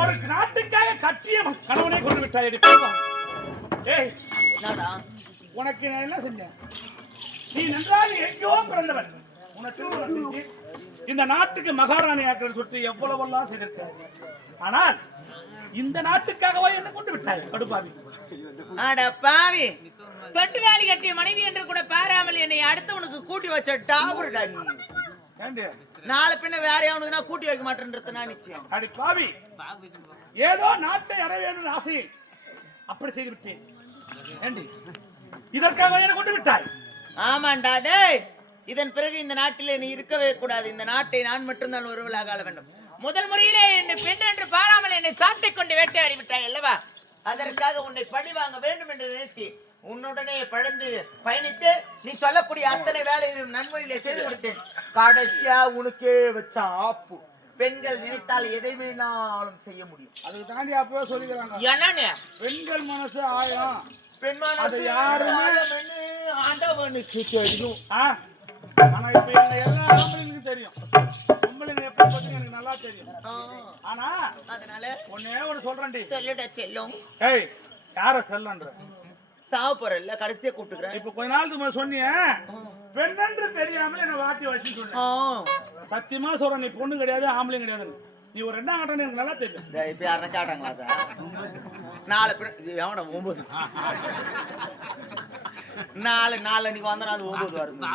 ஒரு நாட்டுக்காக கட்டிய கணவனை கொண்டு விட்டாய். ஏய் உனக்கு நான் என்ன செஞ்சேன்? நீ நன்றாக எங்கேயோ பிறந்தவன். உனக்கு இந்த நாட்டுக்கு மகாராணி ஆக்கள் சுற்றி எவ்வளவெல்லாம் செய்திருக்காரு ஆனால் இந்த நாட்டுக்காகவா என்ன கொண்டு விட்டாய்? கடுப்பாவி அட பாவி. தொட்டு வேலி கட்டிய மனைவி என்று கூட பாராமல் என்னை அடுத்தவனுக்கு கூட்டி வச்ச ஏண்டி? நாளை பின்ன வேற எவனுக்கு நான் கூட்டி வைக்க மாட்டேன்றது நான் நிச்சயம். அடி பாவி ஏதோ நாட்டை அடைய வேண்டும் ஆசை அப்படி செய்து விட்டேன். ஏண்டி? இதற்காக என்ன கொண்டு விட்டாய். ஆமாண்டா டேய். இதன் பிறகு இந்த நாட்டிலே நீ இருக்கவே கூடாது. இந்த நாட்டை நான் மட்டும்தான் ஒருவளாக ஆள வேண்டும். முதல் முறையிலே என்னை பெண் என்று பாராமல் என்னை சாட்டை கொண்டு வேட்டையாடி விட்டாய் அல்லவா? அதற்காக உன்னை பழி வாங்க வேண்டும் என்று நினைத்தி உன்னுடனே பழந்து பயணித்து நீ சொல்லக்கூடிய அத்தனை வேலைகளையும் நன்முறையிலே செய்து கொடுத்தேன். கடைசியா உனக்கே வச்ச ஆப்பு. பெண்கள் நினைத்தால் எதை வேணாலும் செய்ய முடியும். அதுக்கு தாண்டி அப்பவே சொல்லிக்கிறாங்க. என்னன்னு? பெண்கள் மனசு ஆயிரம். பெண்மான அது யாருமே- ஆண்டவனுக்கு தெரியும்? ஆனா இப்ப எங்க எல்லா ஆம்பளைங்களுக்கும் தெரியும். பொம்பளைங்க எப்படி பத்தி எனக்கு நல்லா தெரியும். ஆனா அதனால ஒன்னே ஒண்ணு சொல்றேன்டி. சொல்லிட செல்லும். ஏய் யார செல்லன்ற? சாவ போறல்ல கடைசியா கூப்பிட்டுக்கிறேன். இப்ப கொஞ்ச முன்னாடி சொன்னியே பெண்ணென்று தெரியாமல என்ன வாட்டி வச்சு சொன்னேன். சத்தியமா சொல்றேன் நீ பொண்ணு கிடையாது ஆம்பளையும் கிடையாது நீ ஒரு ரெண்டாம் கட்டம் எனக்கு நல்லா தெரியும். இப்ப யாரும் காட்டாங்களா அத? நாலு இது எவன ஒன்பது? நாலு நாலு அன்னைக்கு வந்தா அது ஒன்பது வரும்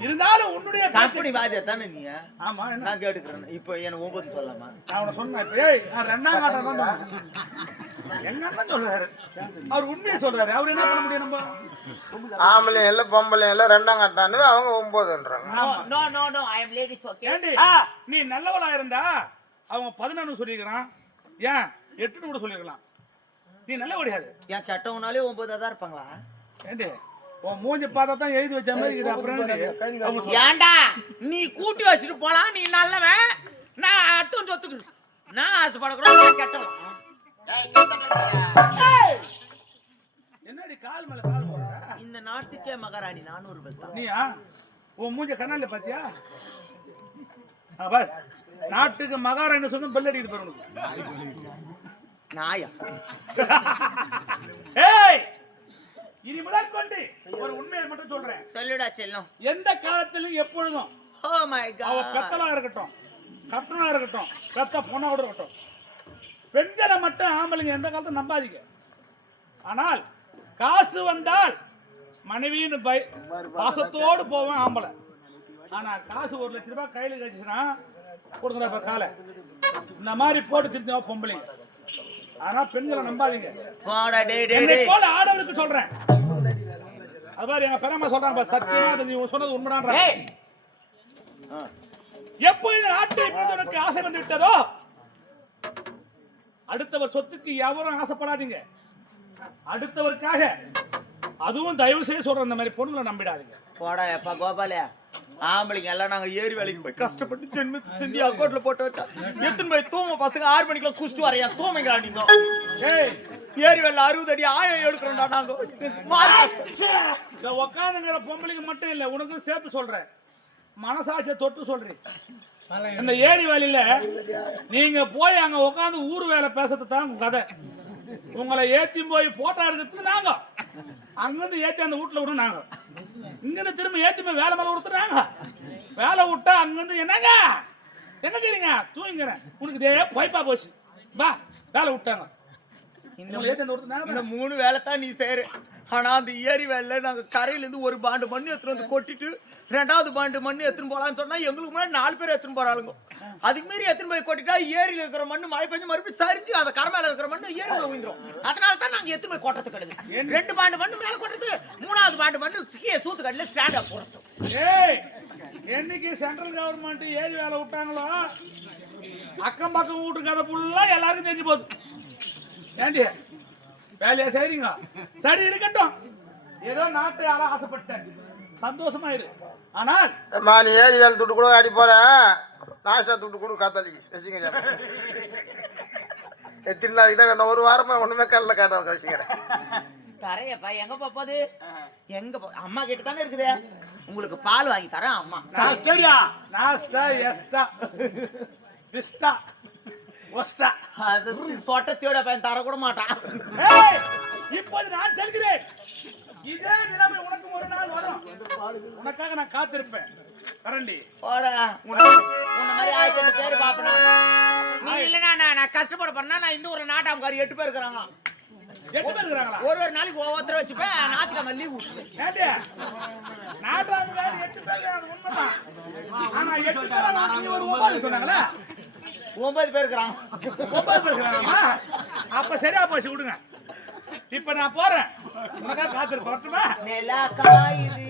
இருந்தாலும் உன்னுடைய கம்பெனி பாஜா தானே நீ? ஆமா நான் கேட்டுக்கிறேன். இப்போ என்ன ஒன்பது சொல்லலாமா? நான் உன சொன்னேன் ரெண்டாம் கட்டம் தான் அண்ணன் சொல்றாரு? அவர் உண்மையை சொல்றாரு. அவர் என்ன பண்ண முடியும் நம்ம? ஆம்பளை இல்ல பொம்பளை இல்ல ரெண்டாம் கட்டான்னு அவங்க ஒன்பதுன்றாங்க no no no no I am ladies okay ஏண்டி? நீ நல்லவளா இருந்தா அவங்க பதினொன்னு சொல்லிக்கிறான் ஏன்? எட்டுன்னு கூட சொல்லிருக்கலாம் நீ நல்ல கிடையாது. ஏன் கெட்டவனாலே ஒன்பதா தான் இருப்பாங்களா? ஏண்டி? உன் மூஞ்சி பார்த்தா தான் எழுதி வச்ச மாதிரி இருக்குது அப்புறம். ஏன்டா நீ கூட்டி வச்சுட்டு போலாம் நீ நல்லவன். நான் அடுத்தவன் சொத்துக்கு நான் ஆசைப்படக்கூடாது கெட்டவன்! என்னடி கால் மேல கால் போடுற? இந்த நாட்டுக்கே மகாராணி நானூறு தான். நீயா? உன் மூஞ்ச கண்ணால பாத்தியா? பார். நாட்டுக்கு மகாராணி சொந்தம் பெல்லடிக்குது பாரு உனக்கு. நாயா. ஏய்! இனி முதல் கொண்டு. ஒரு உண்மையை மட்டும் சொல்றேன். சொல்லுடா செல்லம். எந்த காலத்திலும் எப்பொழுதும் ஓ மை அவ காட் கத்தலா இருக்கட்டும் கட்டணா இருக்கட்டும் கத்த பொண்ணா கூட இருக்கட்டும். பெண்களை மட்டும் ஆம்பளைங்க எந்த காலத்தையும் நம்பாதீங்க. ஆனால் காசு வந்தால் மனைவின்னு பய பாசத்தோடு போவேன் ஆம்பளை. ஆனா காசு ஒரு லட்ச ரூபாய் கையில கழிச்சுன்னா கொடுக்குற இப்ப காலை. இந்த மாதிரி போட்டு திருத்தவா பொம்பளைங்க. ஆனா பெண்களை நம்பாதீங்க. என்னை போல ஆடவனுக்கு சொல்றேன். அது மாதிரி எங்க பெரியம்மா சொல்றான் பாரு, சத்தியமா நீ சொன்னது உண்மைடான்ற எப்போ இந்த நாட்டை உனக்கு ஆசை வந்து விட்டதோ அடுத்தவர் சொத்துக்கு எவரும் ஆசைப்படாதீங்க. அடுத்தவருக்காக அதுவும் தயவு செய்து சொல்றேன் இந்த மாதிரி பொண்ணுங்களை நம்பிடாதீங்க. போடா எப்பா கோபாலே ஆம்பளைங்க எல்லாம் நாங்க ஏரி வேலைக்கு போய் கஷ்டப்பட்டு ஜென்மத்து செஞ்சு அக்கௌண்ட்ல போட்டு வச்சா. எத்தனை போய் தூங்க பசங்க ஆறு மணிக்கெல்லாம் குடிச்சிட்டு வரையா தூமைங்க நீங்க. ஏய் ஏரி வேலை அறுபது அடி ஆயம் எடுக்கிறோம்டா நாங்க. இந்த உக்காந்துங்கிற பொம்பளைக்கு மட்டும் இல்ல உனக்கும் சேர்த்து சொல்றேன். மனசாட்சியை தொட்டு சொல்றேன். இந்த ஏரி வேலையில நீங்க போய் அங்க உட்காந்து ஊர் வேலை பேசுறது தான் கதை. உங்களை ஏத்தி போய் போட்டோ எடுக்கிறதுக்கு நாங்க. அங்கிருந்து ஏத்தி அந்த வீட்டுல விடும் நாங்க. இங்கிருந்து திரும்ப ஏத்தி போய் வேலை மேல கொடுத்துறாங்க வேலை விட்டா அங்கிருந்து என்னங்க? எங்க இருக்கிறீங்க தூங்குறேன் உனக்கு இதே பொய்ப்பா போச்சு. வா வேலை விட்டாங்க. அந்த இந்த மூணு வேலை தான் நீ செய்யற ஆனா அந்த ஏரி வேலையில நாங்க கரையில இருந்து ஒரு பாண்டு மண்ணு எடுத்துட்டு வந்து கொட்டிட்டு ரெண்டாவது பாண்டு மண்ணு எடுத்துன்னு போலாம்னு சொன்னா எங்களுக்கு முன்னாடி நாலு பேர் எடுத்துன்னு போறாளுங்க. அதுக்கு மீறி எடுத்துன்னு போய் கொட்டிட்டா ஏரியில இருக்கிற மண்ணு மழை பெஞ்சு மறுபடியும் சரிஞ்சு அந்த கரை மேல இருக்கிற மண்ணு ஏரியில விழுந்துரும் அதனால தான் நாங்க எடுத்துன்னு போய் கொட்டத்து கிடது ரெண்டு பாண்டு மண்ணு மேல கொட்டது மூணாவது பாண்டு மண்ணு சிக்கிய சூத்து கடையில ஸ்டாண்டா போறது ஏய் என்னைக்கு சென்ட்ரல் கவர்மெண்ட் ஏரி வேலை விட்டாங்களோ அக்கம் பக்கம் வீட்டு கதை ஃபுல்லா எல்லாருக்கும் தெரிஞ்சு போகுது. ஏண்டி? வேலையா செய்றீங்க? சரி இருக்கட்டும். ஏதோ நாட்டு ஆள ஆசைப்பட்டேன். சந்தோஷமா இரு ஆனால் அம்மா நீ ஏரி வேலை துட்டு கூட அடி போறேன் நாஷ்டா துட்டு கொடு காத்தாலிக்கு ரசிங்க எத்தனை நாளைக்கு தான் நான் ஒரு வாரமா ஒண்ணுமே கல்ல காட்டாத ரசிக்கிறேன் தரையப்பா எங்க போகுது? எங்க போ- அம்மா கிட்ட தானே இருக்குது? உங்களுக்கு பால் வாங்கி தரேன் அம்மா. நாஸ்டா எஸ்டா. பிஸ்டா. ஒஸ்டா அது சொட்டத்தையோட பையன் தர கூட மாட்டான் இப்போது நான் செல்கிறேன். இதே நிலைமை உனக்கு ஒரு நாள் வரும். உனக்காக நான் காத்திருப்பேன். கரண்டி. போடா. உன்ன மாதிரி ஆயிரத்தி எட்டு பேர் பாப்பனா. நீ இல்லைன்னா நான் நான் கஷ்டப்பட பண்ணா நான் இந்த ஒரு நாட்டாமக்காரி எட்டு பேர் இருக்கிறாங்க. ஒரு ஒரு நாளைக்கு ஒவ்வொருத்தர வச்சுப்பேன் ஞாயிற்றுக்கிழமை லீவ் நாட்டாமுக்காரி எட்டு பேர் உண்மைதான். ஆனா எட்டு பேர் ஒரு ஒன்பது சொன்னாங்களா? ஒன்பது பேர் இருக்கிறாங்க. ஒன்பது பேர் இருக்கிறாங்களா அப்ப சரியா போச்சு விடுங்க. இப்ப நான் போறேன். உனக்காக காத்திருப்பேன் வரட்டுமா நிலா காயுது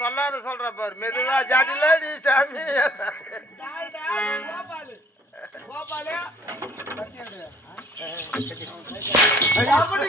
சொல்லாத சொல்ற பாரு. மெதுவா ஜாட்டிலடி சாமி. என்னோட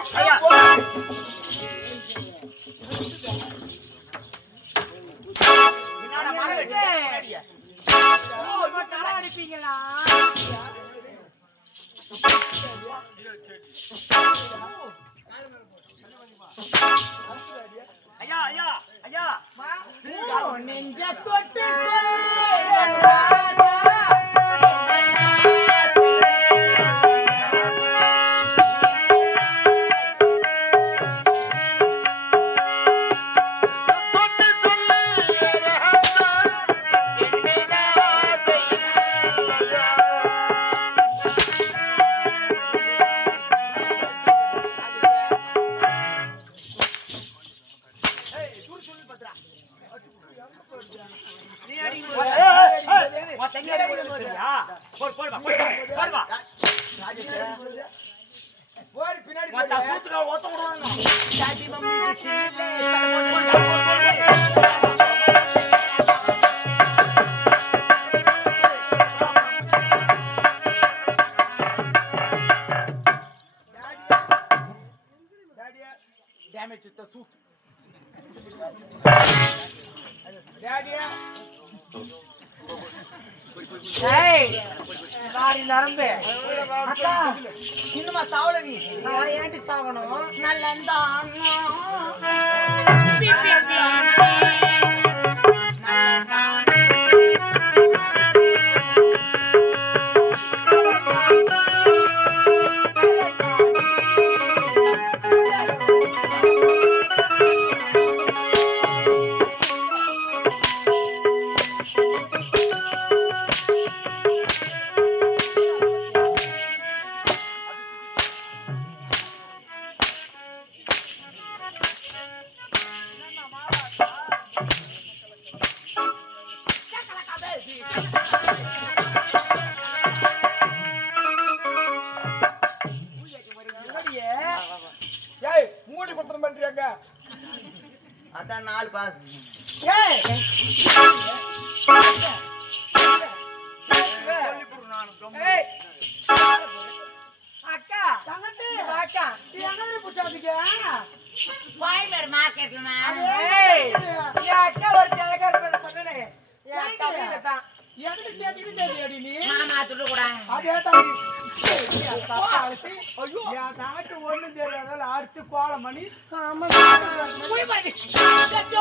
போடி பின்னாடி டேமேஜ் வித் Suit அக்கா இன்னுமா சாவல நீ? நான் ஏன்டி சாவணும்? நல்லந்தான். நாலு பாஸ். அக்கா தங்கச்சி அக்கா நீ எங்க இருந்து புடிச்சாதீங்க கோயம்பேடு மார்க்கெட்ல அக்கா ஒரு சொன்னனே. என் தம்பியில தான். எதுக்கு சேர்த்துட்டு தெரியாடி நீ? மாமா துட்டு கூட. அதே ஐயோ. என் ஒண்ணும் தெரியாதால அடிச்சு கோலம் பண்ணி போய் பாதி ஜவுரியா